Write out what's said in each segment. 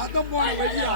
அதான் போன வழியா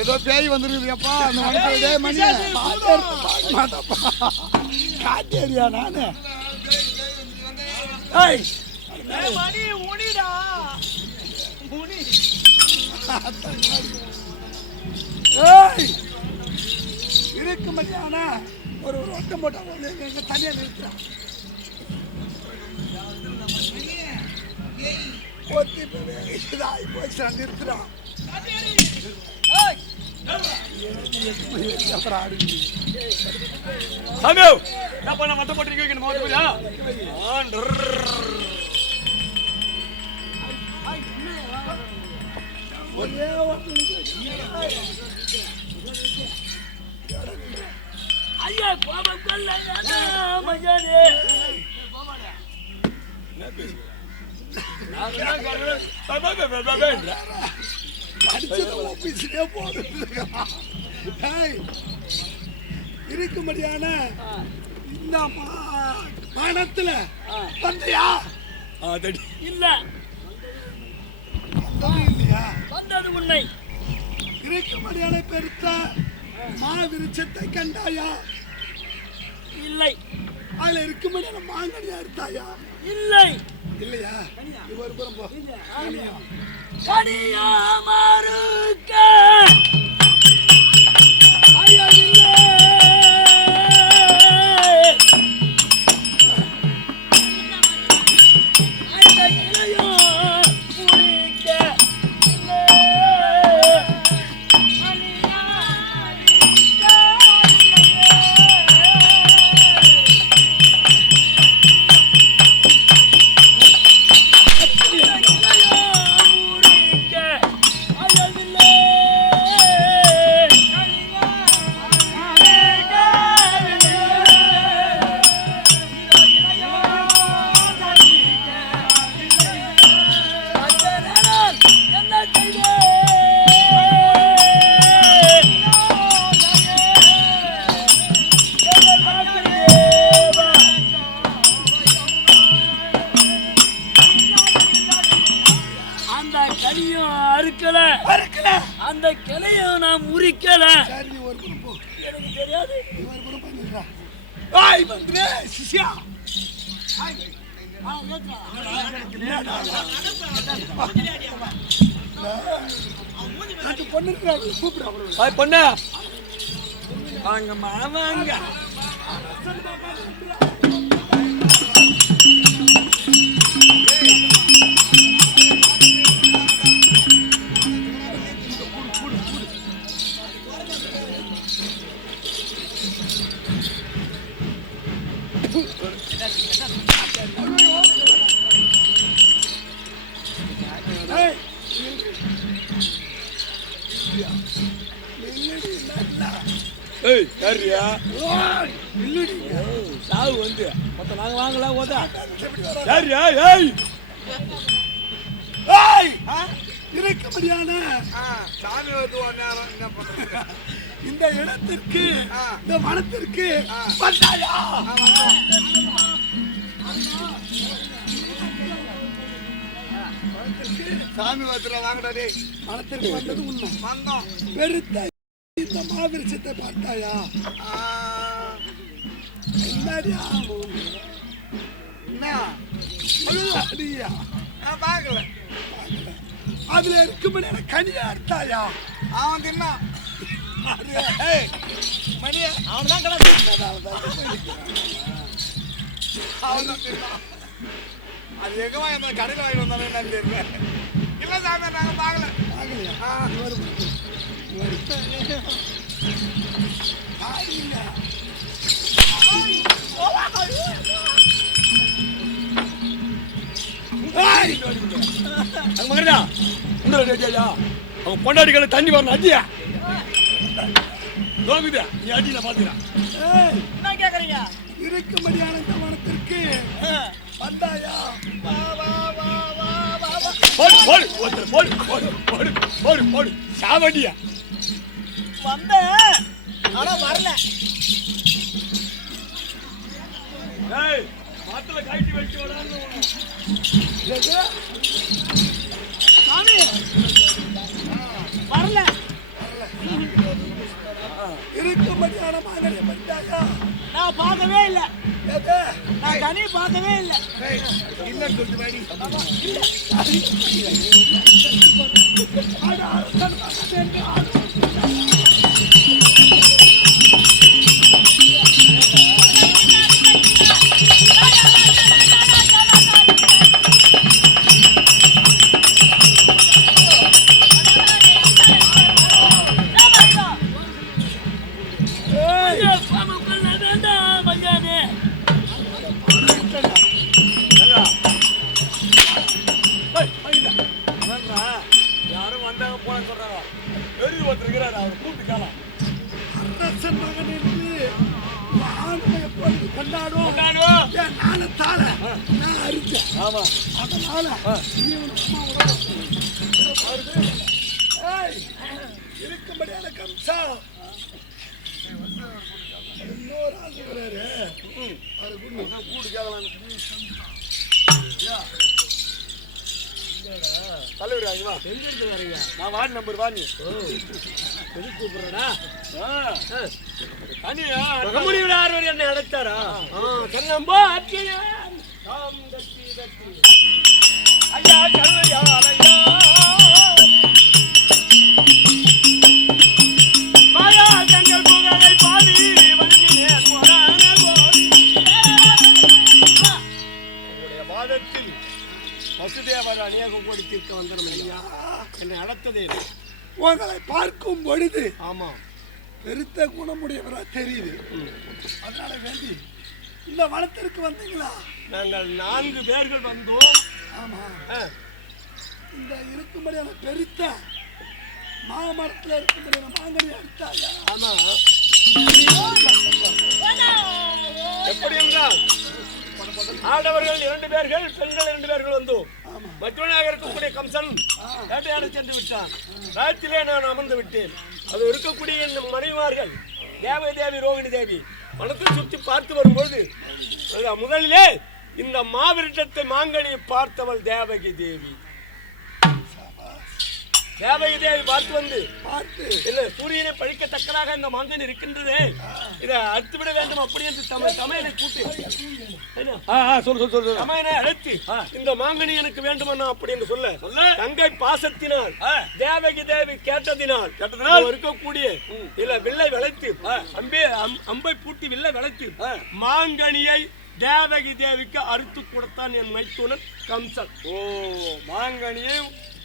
ஏதோ பேய் வந்துருக்குதுப்பா அந்த மனுஷே மணி மாட்டப்பா காட்டேரியா நானு இருக்கு மதியான ஒரு ஒட்டம் போட்டா எங்க தனியா நிறுத்துறான் போச்சு நிறுத்துறான் மத்த போட்டு ஐயா கோபம் கொள்ள இருக்கும்படியான இந்த மானத்துல வந்தியா இல்ல இல்லையா வந்தது உன்னை இருக்கும்படியான பெருத்த மாவிருச்சத்தை கண்டாயா இல்லை அதுல இருக்கும்படியான மாங்கனியா இருந்தாயா இல்லை இல்லையா ஒரு புறம் போ கனியா மாறுக்க அந்த கிளையும் நான் முறிக்கல. எனக்கு தெரியாது. பொண்ணு வாங்க மாமாங்க சாவு வந்து மொத்தம் நாங்க வாங்கலாம் ஓதா இருக்கும்படியான சாமி என்ன பண்றது இந்த இடத்திற்கு இந்த வனத்திற்கு சாமி வத்துல வாங்கடா வனத்திற்கு வந்தது உண்மை வந்தோம் பெருத்த இந்த மாவிருச்சத்தை பார்த்தாயா பார்க்கல அதுல இருக்கும்படி கனியா எடுத்தாயா அவன் தின்னா மணிய அவன் தான் அவன் அது எங்க வாங்க கடையில் வாங்கி வந்தாலும் என்னன்னு தெரியல. இல்லை சாமி நாங்கள் பார்க்கல. பார்க்கலையா? இவரு பொறுப்பு. ஆடிங்க. ஏய்! அங்க மகரா உண்டா டேடியா அவன் பொண்டாடிகளை தண்ணி வரணும் அடியா நோக்குதா நீ அடியில பாத்துக்கிறான். ஏய், என்ன கேக்குறீங்க? இருக்கும்படியான இந்த வனத்திற்கு வந்தாயா? வா வா வா வா வா வா. போடு போடு ஒருத்தர் போடு போடு போடு போடு போடு சாவடியா. வந்தேன் ஆனா வரல. ஏய் மாத்துல காய்ச்சி வச்சு விடான்னு சாமி வரல. இருக்கும்படியான மகனை வந்தாயா? நான் பார்க்கவே இல்லை. எது? நான் தனி பார்க்கவே இல்லை. இல்லன்னு சொல்லிட்டு வாடி. ஆட அரசன் மகன் என்று ஆடு. யாரும் வந்தாங்க போன சொல்றாங்க. வெறி ஒருத்தர் இருக்கிறாரு அவர் கூப்பிட்டு கேளாம். அரசன் மகன் என்று ஆண்மை எப்பொழுது கொண்டாடும்? என் நாணத்தால நான் அறிஞ்சேன். ஆமா அதனால நீ உன் அம்மா உடம்பு. ஏய், இருக்கும்படியான கம்சா இன்னொரு ஆள் இருக்கிறாரு. அவரு கூட்டு கேட்கலாம். தலைவர் வா எங்கிருந்து வரீங்க? நான் வார்டு நம்பர் வா நீ எதுக்கு கூப்பிடுறா? தனியா மகமுடிவில் ஆர்வர் என்னை அழைத்தாரா? செல்லம்போ அத்தியன் தாம் தத்தி தத்தி ஐயா கருணையா ஐயா மாயா தங்கள் புகழை பாடி வணங்கினேன் போரான போடி. உங்களுடைய வாதத்தில் வசுதேவர் அநேகம் கோடி தீர்க்க வந்தனம் ஐயா என்னை அழைத்ததே இல்லை. உங்களை பார்க்கும் பொழுது ஆமா பெருத்த குணமுடையவரா தெரியுது. அதனால வேண்டி இந்த வனத்திற்கு வந்தீங்களா? நாங்கள் 4 பேர்கள் வந்தோம். ஆமா. ஆ, இந்த இருக்கும்படியான பெருத்த மாமரத்தில் இருக்கும்படியான மாங்கனி அடித்தாயா? ஆமா எப்படி என்றால் ஆடவர்கள் 2 பேர்கள் பெண்கள் 2 பேர்கள் வந்தோம். மற்றவனாக இருக்கக்கூடிய கம்சன் வேட்டையாட சென்று விட்டான். ராத்திரிலே நான் அமர்ந்து விட்டேன். அது இருக்கக்கூடிய இந்த மனைவிமார்கள் தேவி ரோகிணி தேவி வனத்தை சுற்றி பார்த்து வரும்போது முதலிலே இந்த மாவிருட்டத்தை மாங்கனியை பார்த்தவள் தேவகி தேவி. தேவகி தேவி பார்த்து வந்து இல்ல சூரியனை பழிக்கத்தக்கதாக இந்த மாங்கனி இருக்கின்றது, இதை அறுத்துவிட வேண்டும் அப்படி என்று சமையலை கூட்டி சமையனை அழைத்து இந்த மாங்கனி எனக்கு வேண்டுமன்னா அப்படி என்று சொல்ல தங்கை பாசத்தினால் தேவகி தேவி கேட்டதினால் இருக்கக்கூடிய இல்ல வில்லை வளைத்து அம்பை பூட்டி வில்லை வளைத்து மாங்கனியை தேவகி தேவிக்கு அறுத்து கொடுத்தான் என் மைத்துனன் கம்சன். ஓ, மாங்கனியை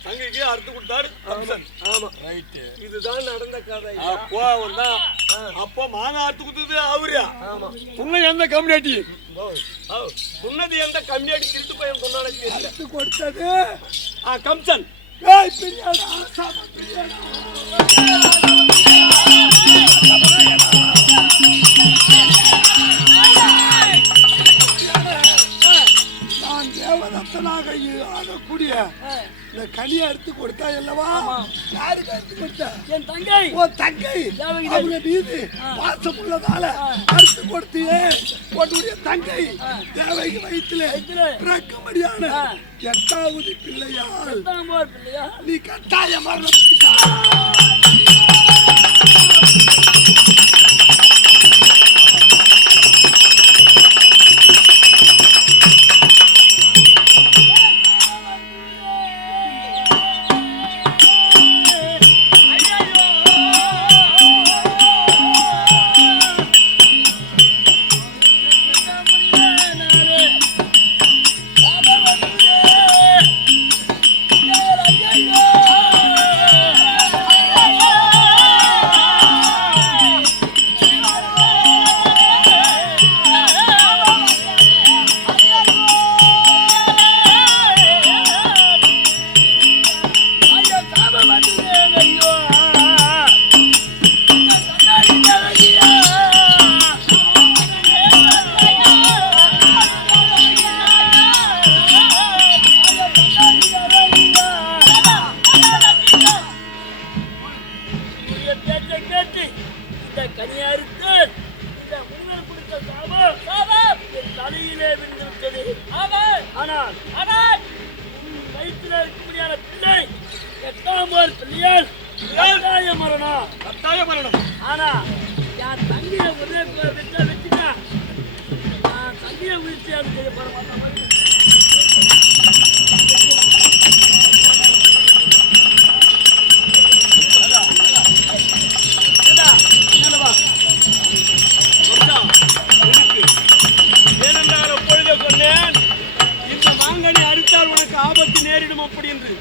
தங்கைக்கு அறுத்து கொடுத்தாரு கம்சன். ஆமா ரைட், இதுதான் நடந்த கதை. அப்போ மாங்காய் அறுத்து கொடுத்தது அவரு. ஆமா, உன்னை எந்த கம்யூனிட்டி சொன்னது எந்த கம்யூனிட்டி திருட்டு பையன் சொன்னாலும் அறுத்து கொடுத்தது கம்சன். நான் தேவதத்தனாக ஆகக்கூடிய இந்த கனியை அறுத்து கொடுத்தா அல்லவா? யாருக்கு அறுத்து கொடுத்தா? என் தங்கை. உன் தங்கை அவங்க மீது பாசம் உள்ளதால அறுத்து கொடுத்தியே. உன்னுடைய தங்கை தேவகி வயிற்றிலே பிறக்கும்படியான 8வது பிள்ளையால் நீ கட்டாய மரணம். ஆனால் உன் வயிற்றில் இருக்கக்கூடிய பிள்ளை 8ஆம் ஓர் பிள்ளையால் கட்டாய மரணம். ஆனா என் தங்கிய ஒரே வெற்றினா நான் தங்கிய உயிர்ச்சி அது செய்யப்பட மாட்டேன். ஏனென்றால் அப்பொழுதே சொன்னேன், இந்த மாங்கனி அறுத்தால் உனக்கு ஆபத்து நேரிடும் அப்படி என்று.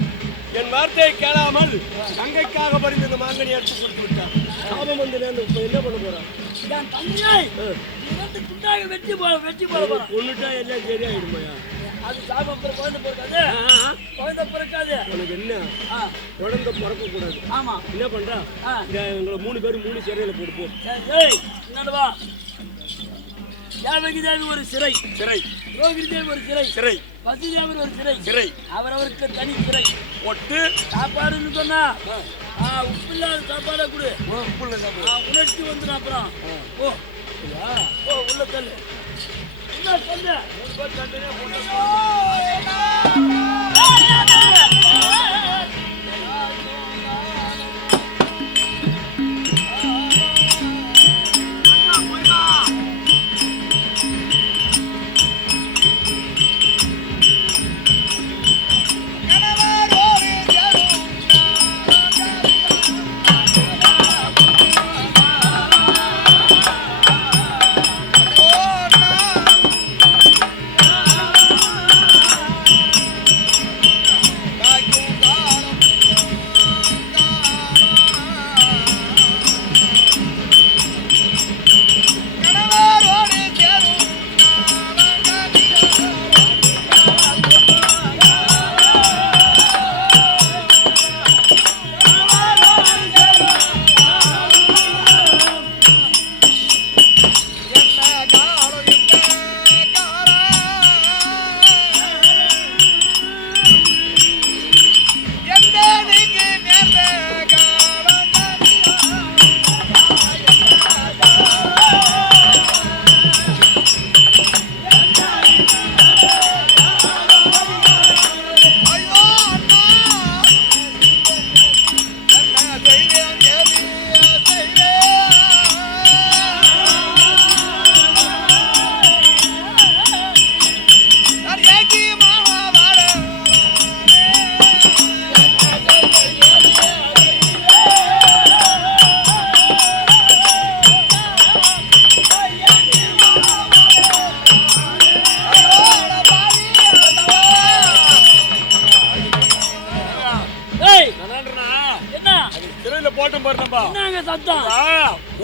என் வார்த்தையை கேளாமல் தங்கைக்காக பறிந்து இந்த மாங்கனி எடுத்து கொடுத்து விட்டான். சாபம் வந்து இப்ப என்ன பண்ண போறான்? என் தங்கையை 2 துண்டாக வெட்டி போட போறான். கொன்னுட்டா எல்லாம் சரியாயிடுமாயா? அது சாபம் குழந்தை பிறக்காது. குழந்தை பிறக்காது. உனக்கு என்ன குழந்தை பிறக்க கூடாது. ஆமா. என்ன பண்றா? எங்களை 3 பேரும் 3 சிறையில போட்டு போ. என்னடா தேவகி தேவி ஒரு சிறை, ரோகிணி தேவி ஒரு சிறை, வசுதேவர் ஒரு சிறை, அவரவருக்கு தனி சிறை ஒட்டு. சாப்பாடுன்னு சொன்னா உப்பு இல்லாத சாப்பாடை கொடு. உணர்ச்சி வந்துடும். அப்புறம் உள்ள தள்ளு, உள்ள தள்ளு.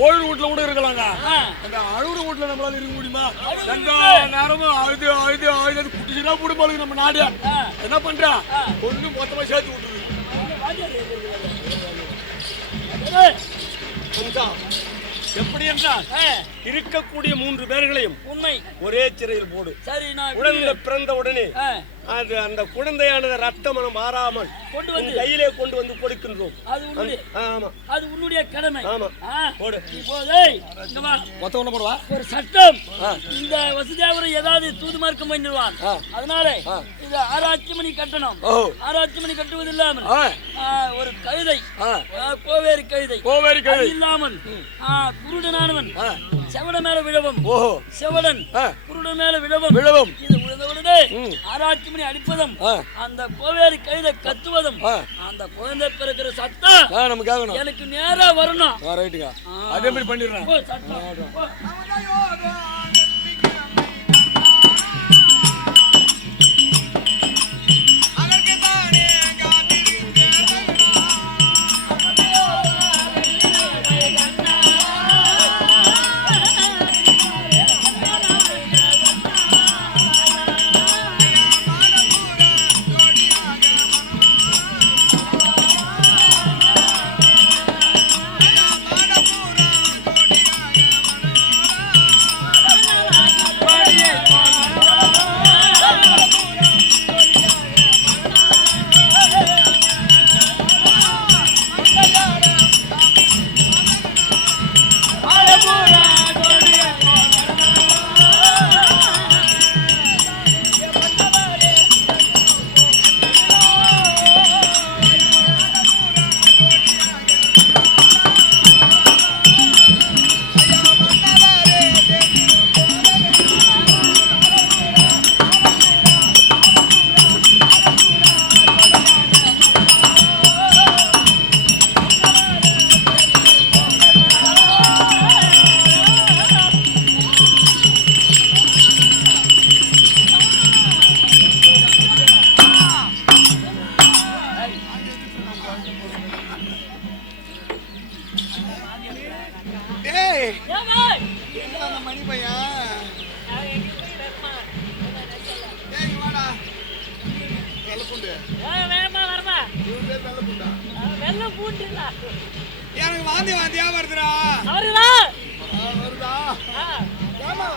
ஓய்வு வீட்டுல கூட இருக்கலாங்க. அந்த அழுகுற வீட்டுல நம்மளால இருக்க முடியுமா? எந்த நேரமும் அழுது அழுது அழுது குட்டிச்சுனா போடும்போது நம்ம நாடு என்ன பண்றா? ஒண்ணும் மொத்தமா சேர்த்து விட்டுருது. எப்படி என்றால் இருக்கக்கூடிய 3 பேர்களையும் உண்மை ஒரே சிறையில் போடு. சரி, நான் குழந்தை பிறந்த உடனே அது அந்த குழந்தையானது ரத்தமனம் மாறாமல் கொண்டு வந்து கையிலே கொண்டு வந்து கொடுக்கின்றோம். அது உன்னுடைய கடமை. ஒரு சட்டம், இந்த வசுதேவரை ஏதாவது தூதுமார்க்கம் பண்ணிடுவான். அதனால இது ஆராய்ச்சி மணி கட்டணம். ஆராய்ச்சி மணி கட்டுவது இல்லாமல் ஒரு கழுதை, கோவேரி கழுதை இல்லாமல் குருடனானவன் செவடன் மேல விழவும், செவடன் குருடன் மேல விழவும், இது உடனே ஆராய்ச்சி மணி அடிப்பதும், அந்த கோவேரி கைதை கத்துவதும், அந்த குழந்தை பிறக்கிற சட்டம் நமக்கு எனக்கு நேரா வரணும். அதே மாதிரி பண்ணிடுறேன். பூண்டு வேகமா வரமா இவன் பேர் வெள்ளை பூண்டா வெள்ள பூண்டு இல்ல எனக்கு வாந்தியா வருதுடா அவருடா வருதா ஆ. ஏமா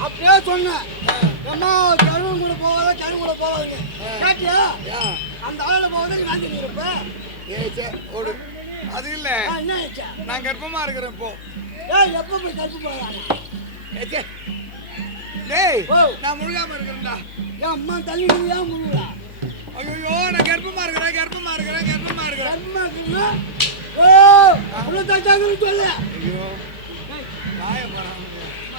அப்படியே சொன்னேன் ஏன்னா ஜனம் கூட போவாத ஜனம் கூட போவாதுங்க கேட்டியா அந்த ஆளுல போவதை நான் இருப்ப ஏச்சே ஓடு அது இல்ல என்ன ஆச்சா நான் கர்ப்பமா இருக்கிறேன் இப்போ எப்ப போய் தப்பு போறாங்க ஏச்சே டேய் ஓ. நான் முழுகாம இருக்கிறேன்டா என் அம்மா தள்ளி ஏன் முழுவா ஐயோ நான் கர்ப்பமா இருக்கிறேன் கர்ப்பமா இருக்குன்னா ஓ அவ்வளோ தச்சாங்கன்னு சொல்லு ஐயோ காயம் பண்ணாம